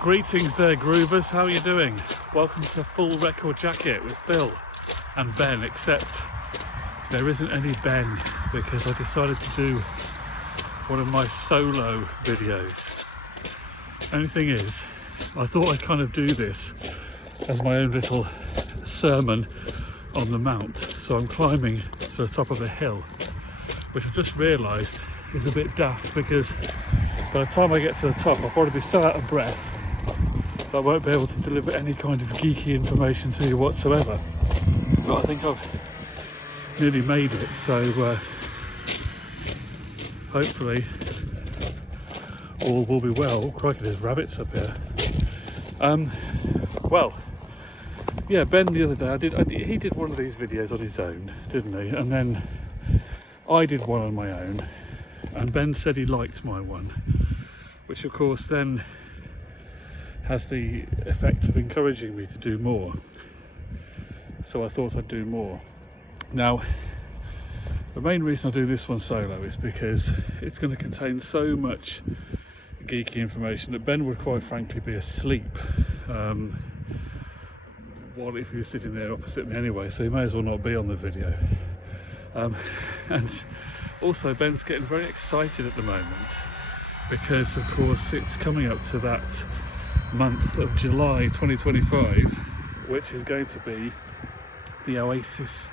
Greetings there, groovers. How are you doing? Welcome to Full Record Jacket with Phil and Ben, except there isn't any Ben because I decided to do one of my solo videos. Only thing is, I thought I'd kind of do this as my own little sermon on the mount. So I'm climbing to the top of a hill, which I've just realised is a bit daft because by the time I get to the top I'll probably be so out of breath that I won't be able to deliver any kind of geeky information to you whatsoever. But I think I've nearly made it, so hopefully all will be well. Oh, crikey, there's rabbits up here. Yeah, Ben the other day, he did one of these videos on his own, didn't he? And then I did one on my own, and Ben said he liked my one, which of course then has the effect of encouraging me to do more. So I thought I'd do more. Now, the main reason I do this one solo is because it's going to contain so much geeky information that Ben would quite frankly be asleep. What if he was sitting there opposite me anyway, so he may as well not be on the video. And also Ben's getting very excited at the moment because of course it's coming up to that month of July 2025, which is going to be the Oasis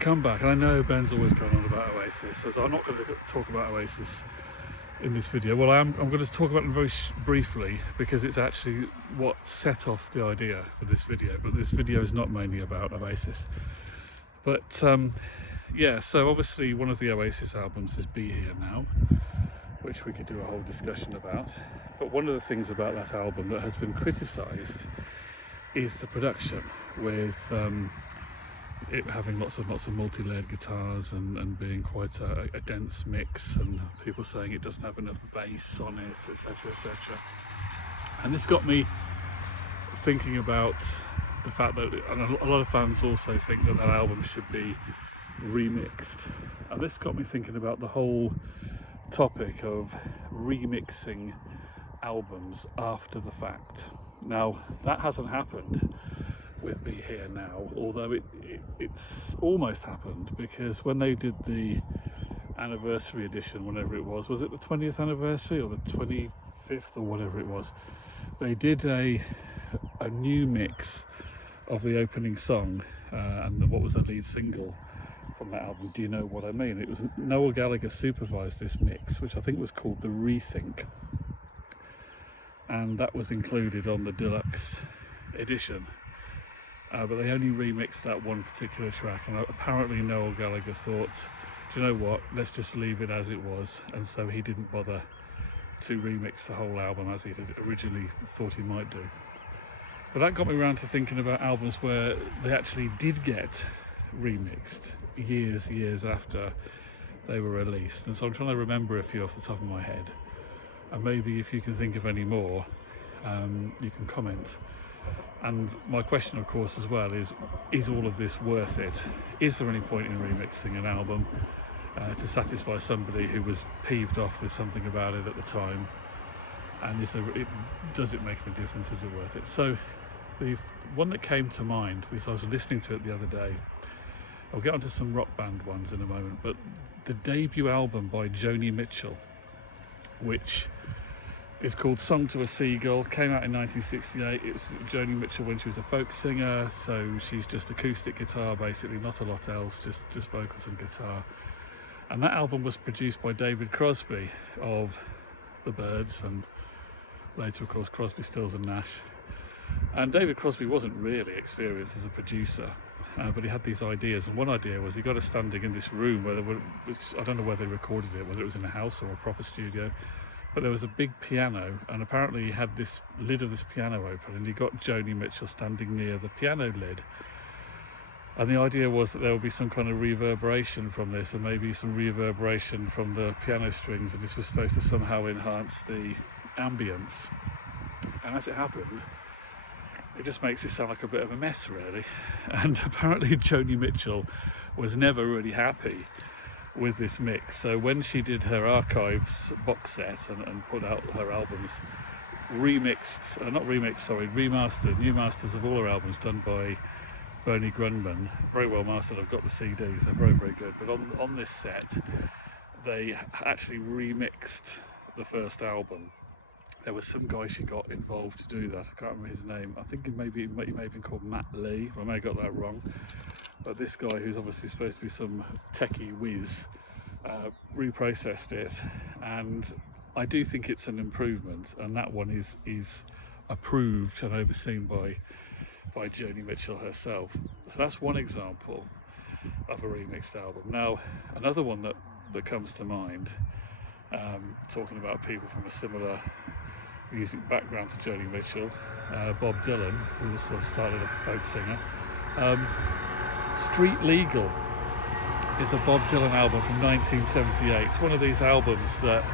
comeback. And I know Ben's always going on about Oasis, so I'm not going to talk about Oasis in this video. Well, I'm going to talk about them very briefly because it's actually what set off the idea for this video, but this video is not mainly about Oasis. But yeah, so obviously one of the Oasis albums is Be Here Now, which we could do a whole discussion about. But one of the things about that album that has been criticised is the production, with it having lots of multi-layered guitars and being quite a dense mix, and people saying it doesn't have enough bass on it, etc, etc. And this got me thinking about the fact that a lot of fans also think that album should be remixed, and this got me thinking about the whole topic of remixing albums after the fact. Now, that hasn't happened with Be Here Now, although it's almost happened, because when they did the anniversary edition, whenever it was it the 20th anniversary or the 25th or whatever it was, they did a new mix of the opening song and what was the lead single from that album, Do You Know What I Mean? It was Noel Gallagher supervised this mix, which I think was called the Rethink, and that was included on the deluxe edition. But they only remixed that one particular track, and apparently Noel Gallagher thought, do you know what, let's just leave it as it was, and so he didn't bother to remix the whole album as he had originally thought he might do. But that got me around to thinking about albums where they actually did get remixed years after they were released, and so I'm trying to remember a few off the top of my head, and maybe if you can think of any more, you can comment. And my question, of course, as well is all of this worth it? Is there any point in remixing an album to satisfy somebody who was peeved off with something about it at the time? And does it make a difference? Is it worth it? So the one that came to mind, because I was listening to it the other day, I'll get onto some rock band ones in a moment, but the debut album by Joni Mitchell, which is called Song to a Seagull, came out in 1968. It was Joni Mitchell when she was a folk singer, so she's just acoustic guitar basically, not a lot else, just vocals and guitar. And that album was produced by David Crosby of the Byrds, and later of course Crosby, Stills and Nash. And David Crosby wasn't really experienced as a producer, but he had these ideas, and one idea was he got us standing in this room which I don't know where they recorded it, whether it was in a house or a proper studio, but there was a big piano, and apparently he had this lid of this piano open, and he got Joni Mitchell standing near the piano lid, and the idea was that there would be some kind of reverberation from this, and maybe some reverberation from the piano strings, and this was supposed to somehow enhance the ambience. And as it happened, it just makes it sound like a bit of a mess, really. And apparently Joni Mitchell was never really happy with this mix. So when she did her archives box set and put out her albums, remastered, new masters of all her albums done by Bernie Grundman, very well mastered. I've got the CDs, they're very, very good. But on this set, they actually remixed the first album. There was some guy she got involved to do that. I can't remember his name. I think he may have been called Matt Lee, or I may have got that wrong. But this guy, who's obviously supposed to be some techie whiz, reprocessed it, and I do think it's an improvement. And that one is approved and overseen by Joni Mitchell herself. So that's one example of a remixed album. Now, another one that comes to mind, talking about people from a similar music background to Joni Mitchell, Bob Dylan, who was sort of started off a folk singer. Street Legal is a Bob Dylan album from 1978. It's one of these albums that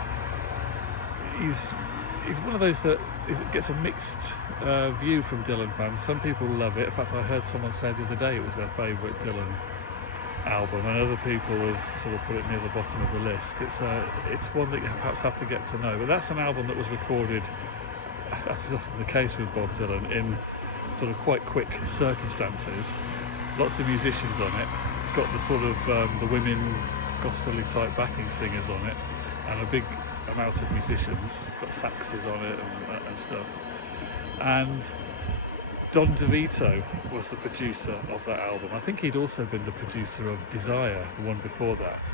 he's one of those that gets a mixed view from Dylan fans. Some people love it. In fact, I heard someone say the other day it was their favourite Dylan album, and other people have sort of put it near the bottom of the list. It's one that you perhaps have to get to know. But that's an album that was recorded, as is often the case with Bob Dylan, in sort of quite quick circumstances. Lots of musicians on it. It's got the sort of the women gospel-y type backing singers on it, and a big amount of musicians. Got saxes on it and stuff. And Don DeVito was the producer of that album. I think he'd also been the producer of Desire, the one before that.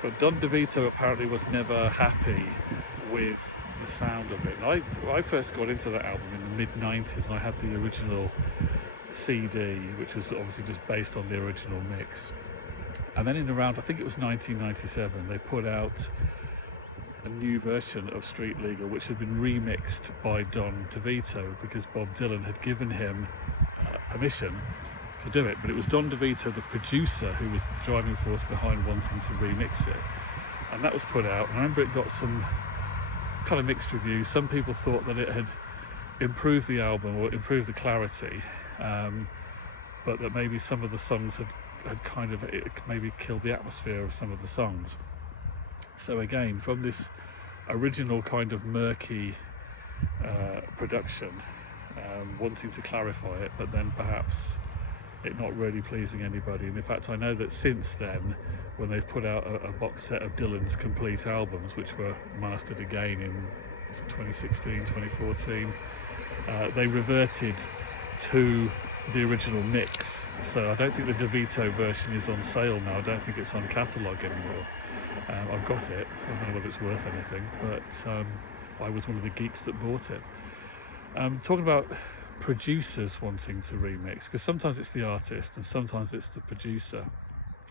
But Don DeVito apparently was never happy with the sound of it. And I first got into that album in the mid-90s, and I had the original CD, which was obviously just based on the original mix. And then in around, I think it was 1997, they put out a new version of Street Legal, which had been remixed by Don DeVito because Bob Dylan had given him permission to do it. But it was Don DeVito, the producer, who was the driving force behind wanting to remix it. And that was put out. And I remember it got some kind of mixed reviews. Some people thought that it had improved the album or improved the clarity, but that maybe some of the songs had kind of, it maybe killed the atmosphere of some of the songs. So again, from this original kind of murky production, wanting to clarify it, but then perhaps it not really pleasing anybody. And in fact, I know that since then, when they've put out a box set of Dylan's complete albums, which were mastered again in 2016, 2014, they reverted to the original mix. So I don't think the DeVito version is on sale now. I don't think it's on catalogue anymore. I've got it. I don't know whether it's worth anything, but I was one of the geeks that bought it. Talking about producers wanting to remix, because sometimes it's the artist and sometimes it's the producer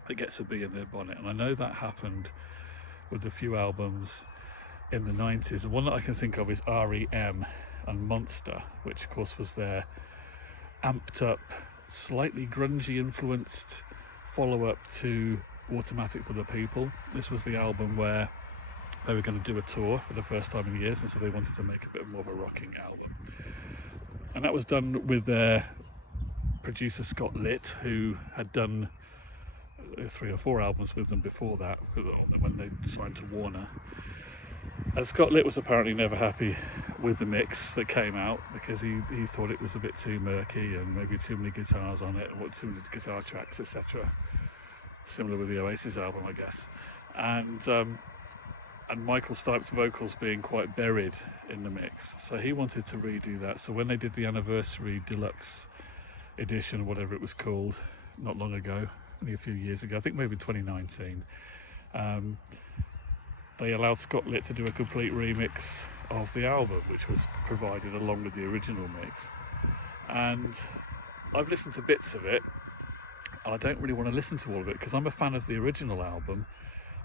that gets a bee in their bonnet. And I know that happened with a few albums in the 90s. And one that I can think of is R.E.M. and Monster, which of course was their amped up, slightly grungy influenced follow-up to Automatic for the People. This was the album where they were going to do a tour for the first time in years, and so they wanted to make a bit more of a rocking album. And that was done with their producer Scott Litt, who had done 3 or 4 albums with them before that, when they signed to Warner. And Scott Litt was apparently never happy with the mix that came out because he thought it was a bit too murky and maybe too many guitars on it, or too many guitar tracks, etc. Similar with the Oasis album, I guess. And Michael Stipe's vocals being quite buried in the mix. So he wanted to redo that. So when they did the anniversary deluxe edition, whatever it was called, not long ago, only a few years ago, I think maybe 2019, they allowed Scott Litt to do a complete remix of the album, which was provided along with the original mix. And I've listened to bits of it, and I don't really want to listen to all of it because I'm a fan of the original album,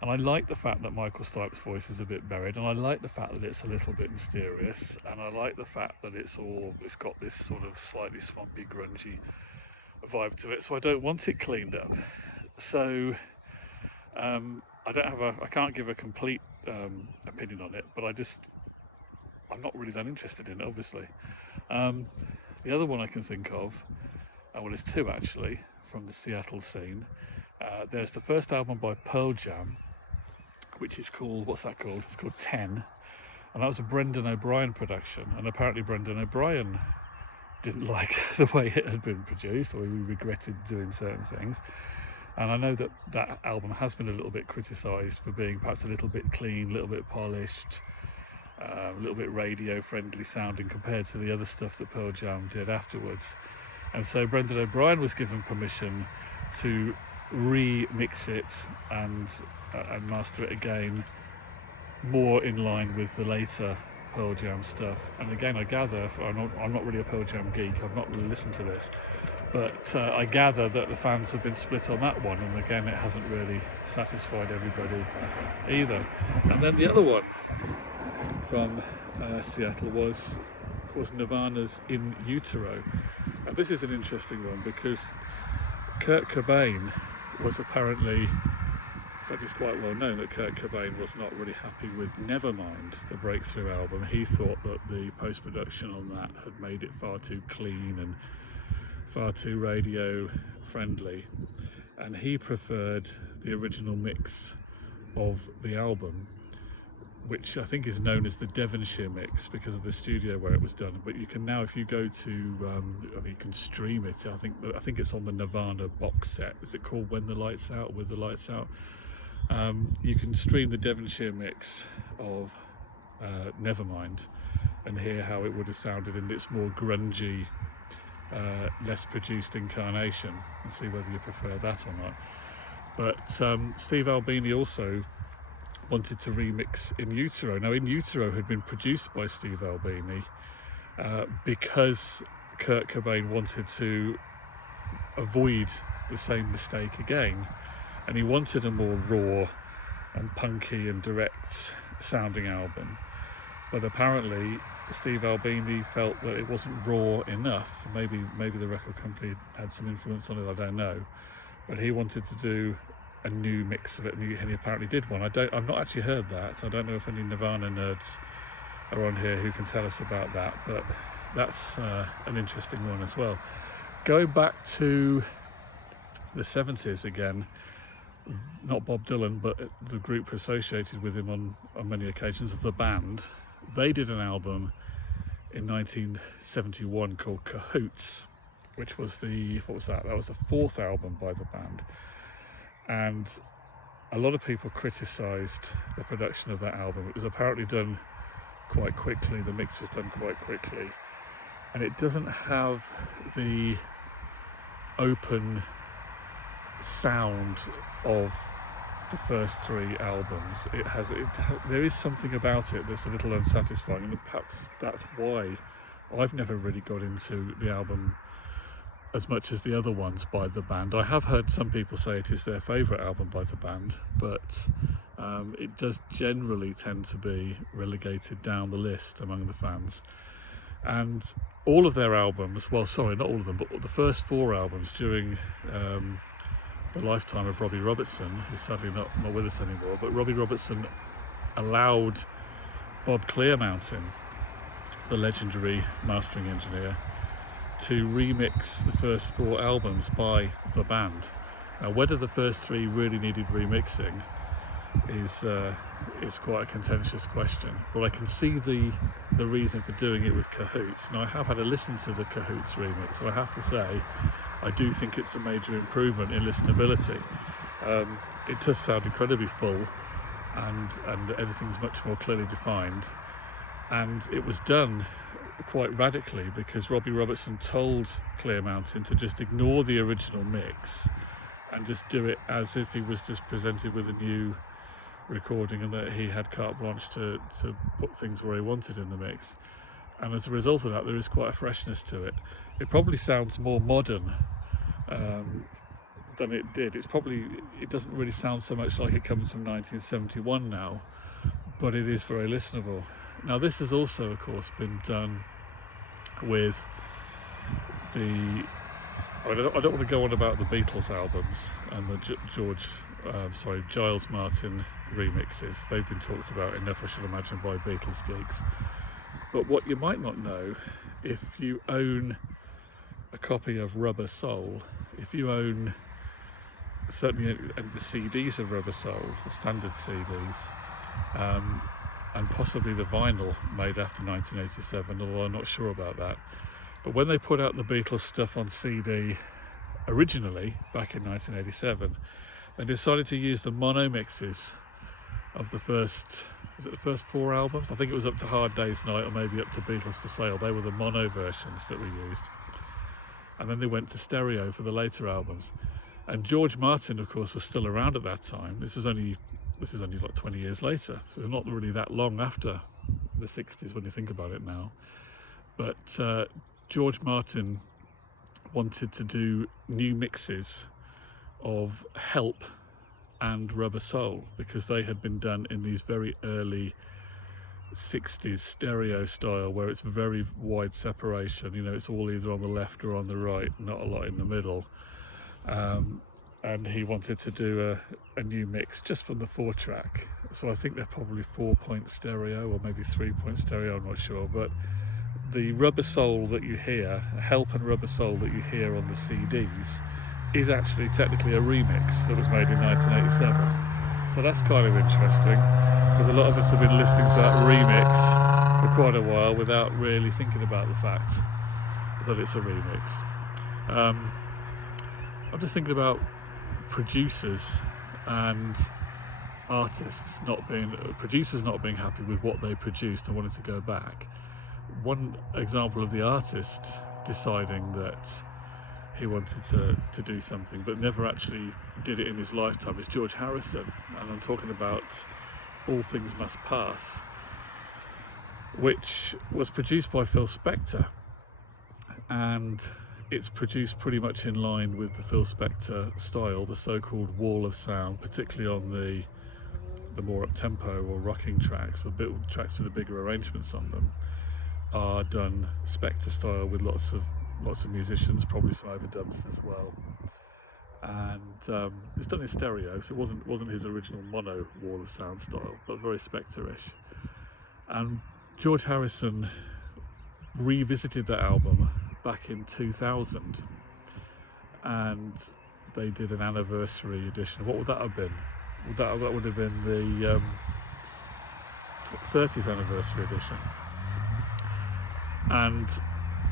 and I like the fact that Michael Stipe's voice is a bit buried, and I like the fact that it's a little bit mysterious, and I like the fact that it's got this sort of slightly swampy, grungy vibe to it, so I don't want it cleaned up. So I can't give a complete opinion on it, but I'm not really that interested in it, obviously. The other one I can think of, well, there's 2 actually, from the Seattle scene. There's the first album by Pearl Jam, which is called, what's that called? It's called 10. And and that was a Brendan O'Brien production, and apparently Brendan O'Brien didn't like the way it had been produced, or he regretted doing certain things. And I know that that album has been a little bit criticised for being perhaps a little bit clean, a little bit polished, a little bit radio friendly sounding compared to the other stuff that Pearl Jam did afterwards. And so Brendan O'Brien was given permission to remix it and master it again, more in line with the later Pearl Jam stuff. And again, I gather, I'm not really a Pearl Jam geek, I've not really listened to this, but I gather that the fans have been split on that one, and again, it hasn't really satisfied everybody either. And then the other one from Seattle was, of course, Nirvana's In Utero. Now, this is an interesting one because Kurt Cobain was apparently, in fact it's quite well known that Kurt Cobain was not really happy with Nevermind, the breakthrough album. He thought that the post-production on that had made it far too clean and far too radio friendly, and he preferred the original mix of the album, which I think is known as the Devonshire mix because of the studio where it was done. But you can now, if you go to, you can stream it. I think it's on the Nirvana box set. Is it called When the Lights Out? With the Lights Out? You can stream the Devonshire mix of Nevermind and hear how it would have sounded in its more grungy, less produced incarnation, and see whether you prefer that or not. But Steve Albini also wanted to remix In Utero. Now, In Utero had been produced by Steve Albini because Kurt Cobain wanted to avoid the same mistake again, and he wanted a more raw and punky and direct sounding album. But apparently Steve Albini felt that it wasn't raw enough. Maybe the record company had some influence on it, I don't know. But he wanted to do a new mix of it, and he apparently did one. I've not actually heard that. I don't know if any Nirvana nerds are on here who can tell us about that, but that's an interesting one as well. Going back to the 70s again, not Bob Dylan, but the group associated with him on many occasions, the band, they did an album in 1971 called Cahoots, which was what was that? That was the fourth album by the band. And a lot of people criticised the production of that album. It was apparently done quite quickly, the mix was done quite quickly, and it doesn't have the open sound of the first three albums. There is something about it that's a little unsatisfying, and perhaps that's why I've never really got into the album as much as the other ones by the band. I have heard some people say it is their favourite album by the band, but it does generally tend to be relegated down the list among the fans. And all of their albums, well, sorry, not all of them, but the first four albums during the lifetime of Robbie Robertson, who's sadly not with us anymore, but Robbie Robertson allowed Bob Clearmountain, the legendary mastering engineer, to remix the first four albums by the band. Now, whether the first three really needed remixing is quite a contentious question, but I can see the reason for doing it with Cahoots. Now, I have had a listen to the Cahoots remix, so I have to say I do think it's a major improvement in listenability. It does sound incredibly full, and everything's much more clearly defined, and it was done quite radically because Robbie Robertson told Clearmountain to just ignore the original mix and just do it as if he was just presented with a new recording, and that he had carte blanche to put things where he wanted in the mix. And as a result of that, there is quite a freshness to it. It probably sounds more modern than it did. It doesn't really sound so much like it comes from 1971 now, but it is very listenable. Now, this has also, of course, been done with the... I don't want to go on about the Beatles albums and the Giles Martin remixes. They've been talked about enough, I should imagine, by Beatles geeks. But what you might not know, if you own a copy of Rubber Soul, if you own certainly the CDs of Rubber Soul, the standard CDs, and possibly the vinyl made after 1987, although I'm not sure about that. But when they put out the Beatles stuff on CD originally, back in 1987, they decided to use the mono mixes of the first 4 albums? I think it was up to Hard Day's Night or maybe up to Beatles for Sale. They were the mono versions that were used. And then they went to stereo for the later albums. And George Martin, of course, was still around at that time. This is only like 20 years later, so it's not really that long after the 60s when you think about it now. But George Martin wanted to do new mixes of Help and Rubber Soul because they had been done in these very early 60s stereo style where it's very wide separation. You know, it's all either on the left or on the right, not a lot in the middle. And he wanted to do a new mix just from the 4-track. So I think they're probably 4-point stereo or maybe 3-point stereo, I'm not sure. But the Rubber Soul that you hear, Help and Rubber Soul that you hear on the CDs, is actually technically a remix that was made in 1987. So that's kind of interesting, because a lot of us have been listening to that remix for quite a while without really thinking about the fact that it's a remix. I'm just thinking about producers and artists not being happy with what they produced and wanting to go back. One example of the artist deciding that he wanted to do something but never actually did it in his lifetime is George Harrison, and I'm talking about All Things Must Pass, which was produced by Phil Spector, and it's produced pretty much in line with the Phil Spector style, the so-called wall of sound, particularly on the more up-tempo or rocking tracks, the tracks with the bigger arrangements on them, are done Spector style with lots of musicians, probably some overdubs as well. And it's done in stereo, so it wasn't his original mono wall of sound style, but very Spector-ish. And George Harrison revisited that album back in 2000, and they did an anniversary edition. What would that have been? That would have been the 30th anniversary edition. And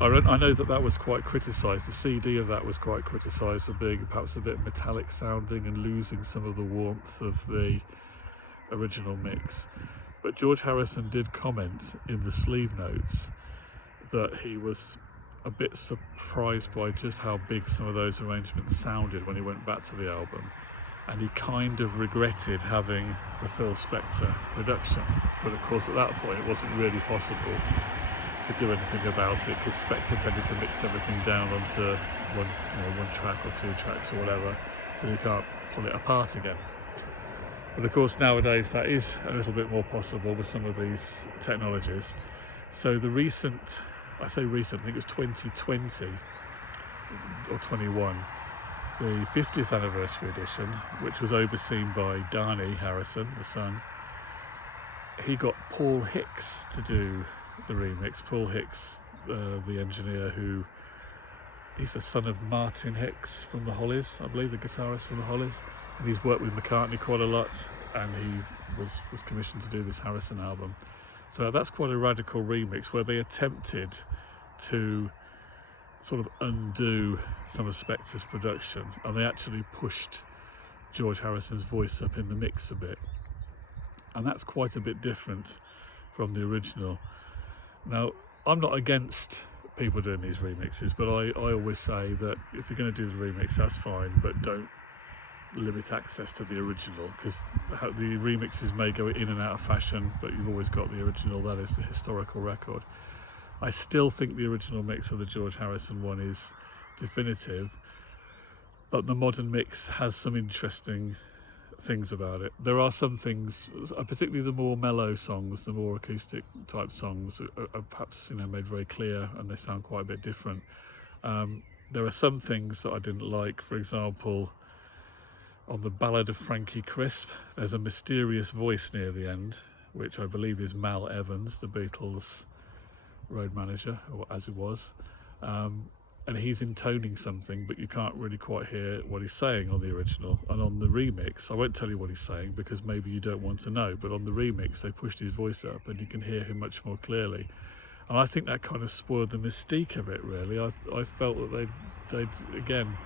I know that was quite criticised. The CD of that was quite criticised for being perhaps a bit metallic sounding and losing some of the warmth of the original mix. But George Harrison did comment in the sleeve notes that he was a bit surprised by just how big some of those arrangements sounded when he went back to the album, and he kind of regretted having the Phil Spector production. But of course at that point it wasn't really possible to do anything about it, because Spector tended to mix everything down onto one track or 2 tracks or whatever, so you can't pull it apart again. But of course nowadays that is a little bit more possible with some of these technologies. So the recent, I say recent, I think it was 2020 or 21, the 50th anniversary edition, which was overseen by Dhani Harrison, the son, he got Paul Hicks to do the remix. Paul Hicks, the engineer he's the son of Martin Hicks from the Hollies, I believe, the guitarist from the Hollies, and he's worked with McCartney quite a lot, and he was commissioned to do this Harrison album. So that's quite a radical remix where they attempted to sort of undo some of Spector's production, and they actually pushed George Harrison's voice up in the mix a bit, and that's quite a bit different from the original. Now, I'm not against people doing these remixes, but I always say that if you're going to do the remix, that's fine, but don't limit access to the original, because the remixes may go in and out of fashion, but you've always got the original. That is the historical record. I still think the original mix of the George Harrison one is definitive, but the modern mix has some interesting things about it. There are some things, particularly the more mellow songs, the more acoustic type songs, are perhaps made very clear, and they sound quite a bit different. There are some things that I didn't like. For example, on the Ballad of Frankie Crisp, there's a mysterious voice near the end, which I believe is Mal Evans, the Beatles road manager, or as it was. and he's intoning something, but you can't really quite hear what he's saying on the original. And on the remix, I won't tell you what he's saying because maybe you don't want to know, but on the remix they pushed his voice up and you can hear him much more clearly. And I think that kind of spoiled the mystique of it, really. I felt that they'd again,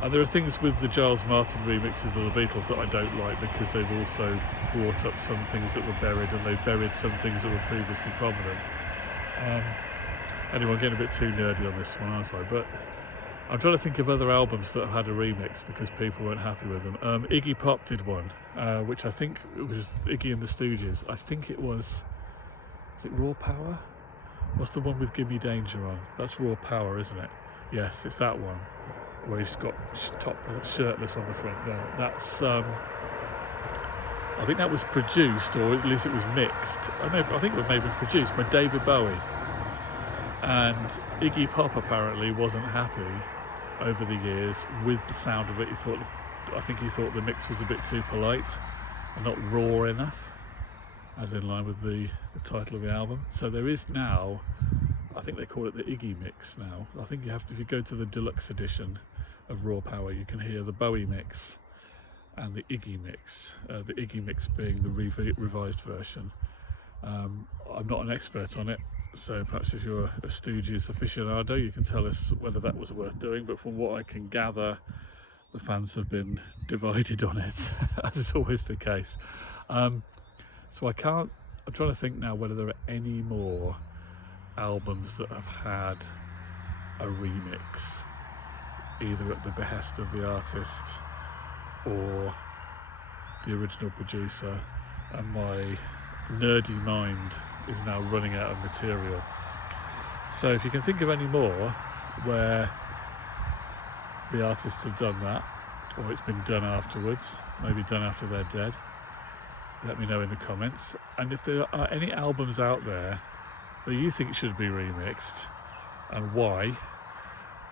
and there are things with the Giles Martin remixes of the Beatles that I don't like because they've also brought up some things that were buried, and they've buried some things that were previously prominent. Anyway, I'm getting a bit too nerdy on this one, aren't I? But I'm trying to think of other albums that have had a remix because people weren't happy with them. Iggy Pop did one, which I think it was Iggy and the Stooges. I think it was it Raw Power? What's the one with Gimme Danger on? That's Raw Power, isn't it? Yes, it's that one, where he's got shirtless on the front. No, that's... I think that was produced, or at least it was mixed. I think it was maybe produced by David Bowie. And Iggy Pop apparently wasn't happy over the years with the sound of it. I think he thought the mix was a bit too polite and not raw enough, as in line with the title of the album. So there is now, I think they call it the Iggy mix now. I think if you go to the deluxe edition of Raw Power, you can hear the Bowie mix and the Iggy mix. The Iggy mix being the revised version. I'm not an expert on it, so perhaps if you're a Stooges aficionado, you can tell us whether that was worth doing. But from what I can gather, the fans have been divided on it, as is always the case. So I'm trying to think now whether there are any more albums that have had a remix, either at the behest of the artist or the original producer, and my nerdy mind is now running out of material. So if you can think of any more where the artists have done that, or it's been done afterwards, maybe done after they're dead, let me know in the comments. And if there are any albums out there that you think should be remixed and why,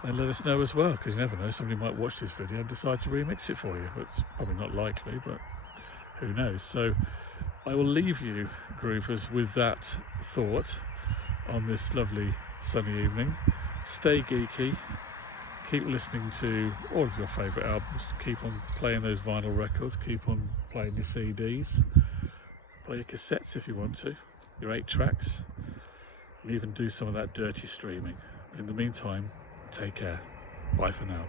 then let us know as well, because you never know, somebody might watch this video and decide to remix it for you. It's probably not likely, but who knows. So I will leave you, groovers, with that thought on this lovely sunny evening. Stay geeky, keep listening to all of your favourite albums, keep on playing those vinyl records, keep on playing your CDs, play your cassettes if you want to, your 8 tracks, and even do some of that dirty streaming. In the meantime, take care. Bye for now.